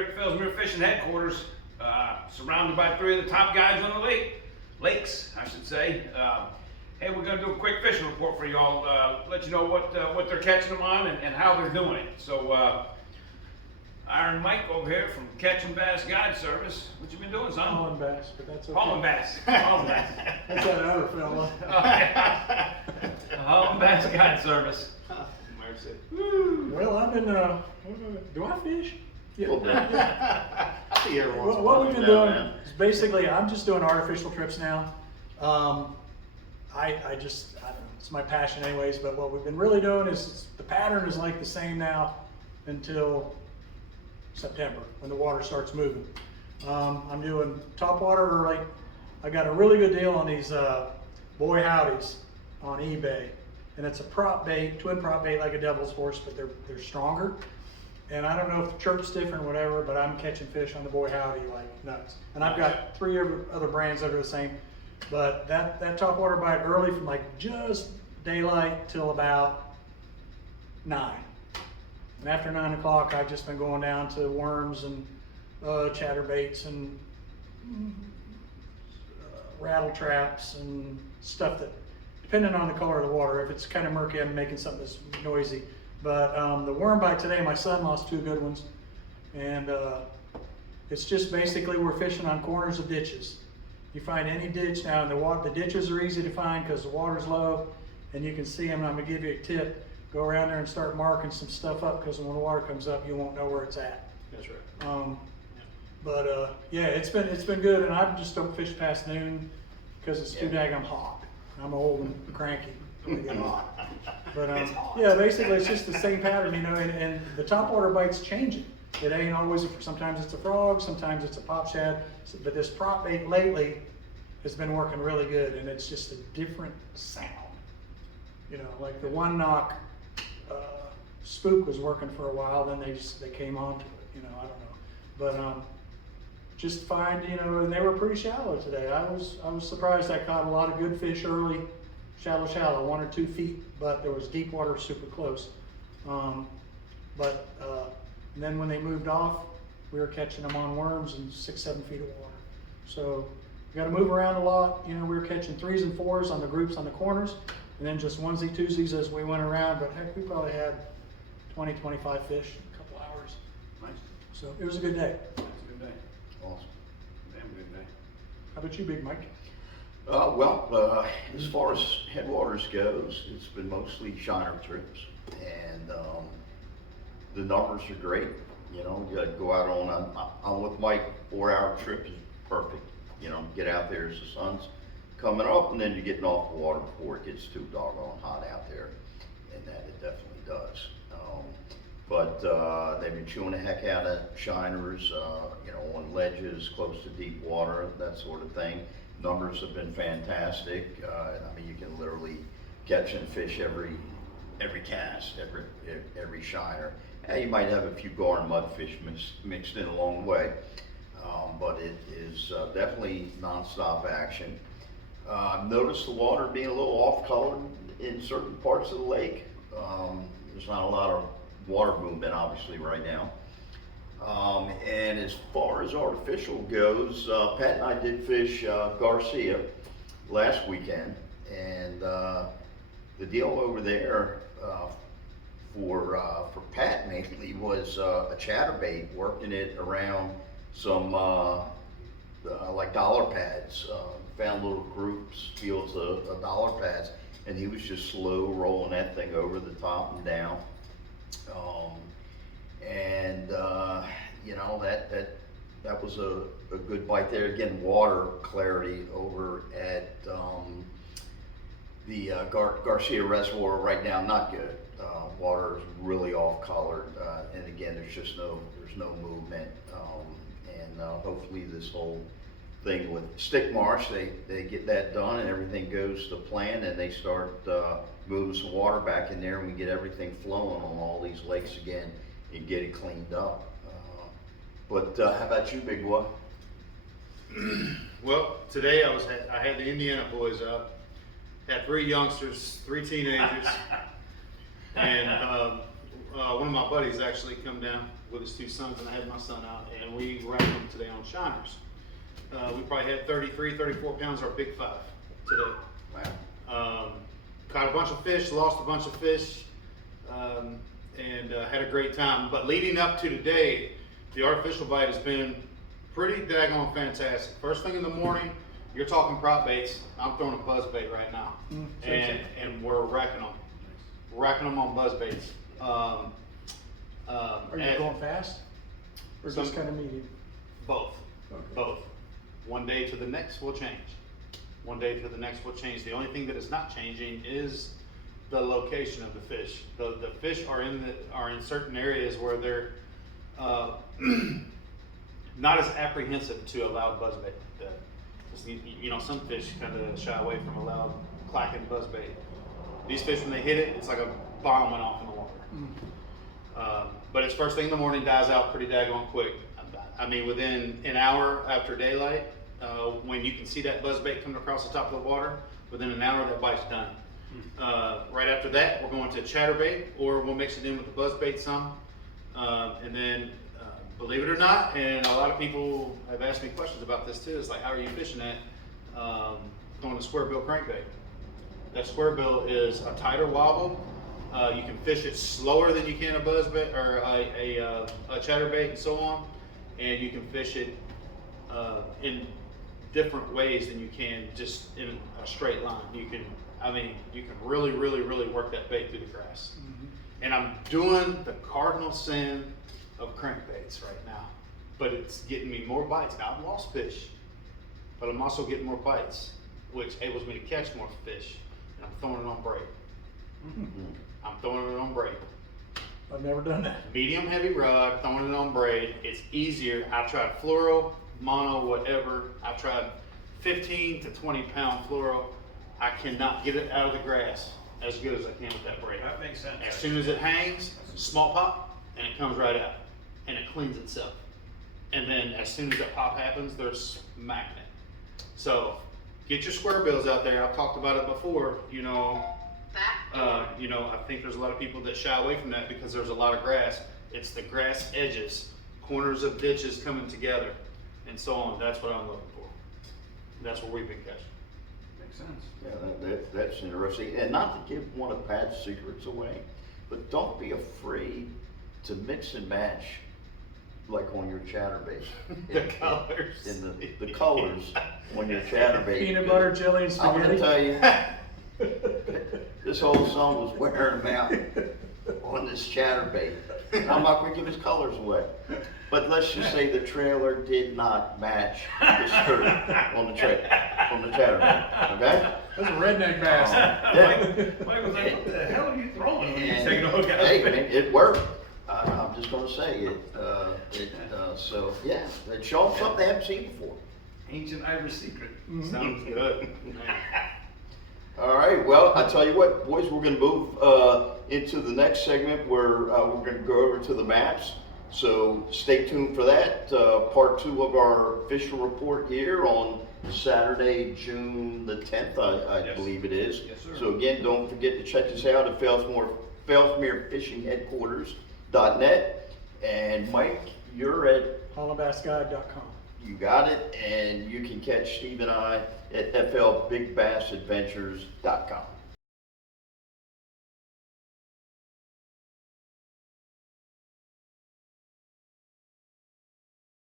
here at Fellsmere Fishing Headquarters, surrounded by three of the top guys on the lakes, I should say. Hey, we're gonna do a quick fishing report for y'all, let you know what they're catching them on and how they're doing it. So, Iron Mike over here from Catching Bass Guide Service. What you been doing, son? Hauling bass, but that's okay. Hauling bass. Hauling bass. That's that other fella. Hauling Bass Guide Service. Mercy. Well, I've been, do I fish? A little bit. I see every once in a What while we've been you do, doing man. is basically, I'm just doing artificial trips now. I don't know, it's my passion anyways, but what we've been really doing is, the pattern is like the same now until September, when the water starts moving. I'm doing topwater, or like, I got a really good deal on these boy howdies on eBay. And it's a prop bait, twin prop bait, like a devil's horse, but they're stronger. And I don't know if the chirp's different or whatever, but I'm catching fish on the boy howdy like nuts. And I've got 3 other brands that are the same. But that topwater bite early from like just daylight till about 9. And after 9 o'clock, I've just been going down to worms and chatterbaits and rattle traps and stuff that, depending on the color of the water. If it's kind of murky, I'm making something that's noisy. But the worm bite today, my son lost 2 good ones. And it's just basically we're fishing on corners of ditches. You find any ditch now, and the ditches are easy to find because the water's low and you can see them. And I'm gonna give you a tip. Go around there and start marking some stuff up, because when the water comes up, you won't know where it's at. That's right. Yeah, it's been good, and I just don't fish past noon because it's too daggum hot. I'm old and cranky. When it gets hot. But yeah, basically it's just the same pattern, you know. And the topwater bite's changing. It ain't always. Sometimes it's a frog, sometimes it's a pop shad. But this prop bait lately has been working really good, and it's just a different sound. You know, like the one knock spook was working for a while, then they came onto it. You know, I don't know, but just find, you know, and they were pretty shallow today. I was surprised. I caught a lot of good fish early, shallow, 1 or 2 feet, but there was deep water super close. And then when they moved off, we were catching them on worms in 6, 7 feet of water. So you got to move around a lot. You know, we were catching 3s and 4s on the groups on the corners, and then just 1s, 2s as we went around. But heck, we probably had 20, 25 fish in a couple hours. Nice. So it was a good day. That's a good day. Awesome. Damn good day. How about you, Big Mike? As far as Headwaters goes, it's been mostly shiner trips, and the numbers are great. You know, you gotta go out on with Mike, 4-hour trip is perfect. You know, get out there as the sun's coming up, and then you're getting off the water before it gets too doggone hot out there, and that it definitely does. They've been chewing the heck out of shiners, you know, on ledges close to deep water, that sort of thing. Numbers have been fantastic. I mean, you can literally catch and fish every cast, every shiner. You might have a few gar and mudfish mixed in along the way, but it is definitely nonstop action. Notice the water being a little off-colored in certain parts of the lake. There's not a lot of water movement, obviously, right now. And as far as artificial goes, Pat and I did fish Garcia last weekend, and the deal over there for Pat mainly was a chatterbait, working it around some like dollar pads. Found little groups, fields of dollar pads, and he was just slow rolling that thing over the top and down. You know, that was a good bite there. Again, water clarity over at the Garcia Reservoir right now, not good. Water is really off colored, and again, there's no movement. Hopefully this whole thing with stick marsh, they get that done and everything goes to plan, and they start moving some water back in there, and we get everything flowing on all these lakes again and get it cleaned up. How about you, big boy? Well, today I had the Indiana boys up, had 3 youngsters, 3 teenagers, and one of my buddies actually come down with his two sons, and I had my son out, and we wrapped them today on shiners. We probably had 33, 34 pounds, our big 5 today. Wow. Caught a bunch of fish, lost a bunch of fish, and had a great time. But leading up to today, the artificial bite has been pretty daggone fantastic. First thing in the morning, you're talking prop baits. I'm throwing a buzz bait right now, and we're wrecking them on buzz baits. Are you going fast? Or just Some- kind of medium? Both. Okay. Both. One day to the next will change. One day to the next will change. The only thing that is not changing is the location of the fish. The fish are in certain areas where they're not as apprehensive to a loud buzzbait like that. You know, some fish kind of shy away from a loud clacking buzzbait. These fish, when they hit it, it's like a bomb went off in the water. But it's first thing in the morning, dies out pretty daggone quick. I mean, within an hour after daylight, when you can see that buzzbait coming across the top of the water, within an hour that bite's done. Right after that, we're going to chatterbait, or we'll mix it in with the buzzbait some. And then, believe it or not, and a lot of people have asked me questions about this too, it's like, how are you fishing that? Throwing a square bill crankbait. That square bill is a tighter wobble. You can fish it slower than you can a buzzbait or a chatterbait and so on. And you can fish it in different ways than you can just in a straight line. You can really, really, really work that bait through the grass. And I'm doing the cardinal sin of crankbaits right now, but it's getting me more bites. Now I've lost fish, but I'm also getting more bites, which enables me to catch more fish. And I'm throwing it on braid. I'm throwing it on braid. I've never done that. Medium heavy rod, throwing it on braid. It's easier. I've tried fluoro, mono, whatever. I've tried 15 to 20 pound fluoro. I cannot get it out of the grass as good as I can with that braid. That makes sense. As soon as it hangs, small pop, and it comes right out, and it cleans itself. And then as soon as that pop happens, there's magnet. So get your square bills out there. I've talked about it before. I think there's a lot of people that shy away from that because there's a lot of grass. It's the grass edges, corners of ditches coming together, and so on. That's what I'm looking for. That's where we've been catching. Makes sense. Yeah, that's interesting. And not to give one of Pat's secrets away, but don't be afraid to mix and match, like on your chatterbait. The colors. In the colors on your chatterbait. Peanut butter, jelly, and I'm gonna spaghetti. tell you, this whole son was wearing them out on this chatterbait. And I'm not gonna give his colors away. But let's just say the trailer did not match the skirt on the chatterbait, okay? That's a redneck bass. Mike was like, what the hell are you throwing? When he's taking a hook out. Hey, man, it worked. I'm just gonna say it. So yeah, they show them something they haven't seen before. Ancient Irish secret. Sounds good. All right, well, I tell you what, boys, we're gonna move into the next segment where we're gonna go over to the maps. So stay tuned for that. Part 2 of our official report here on Saturday, June the 10th, I Yes. believe it is. Yes, sir. So again, don't forget to check us out at Fellsmere Fishing Headquarters.net. And Mike, you're at, Hollabassguide.com. you got it, and you can catch Steve and I at FLBigBassAdventures.com.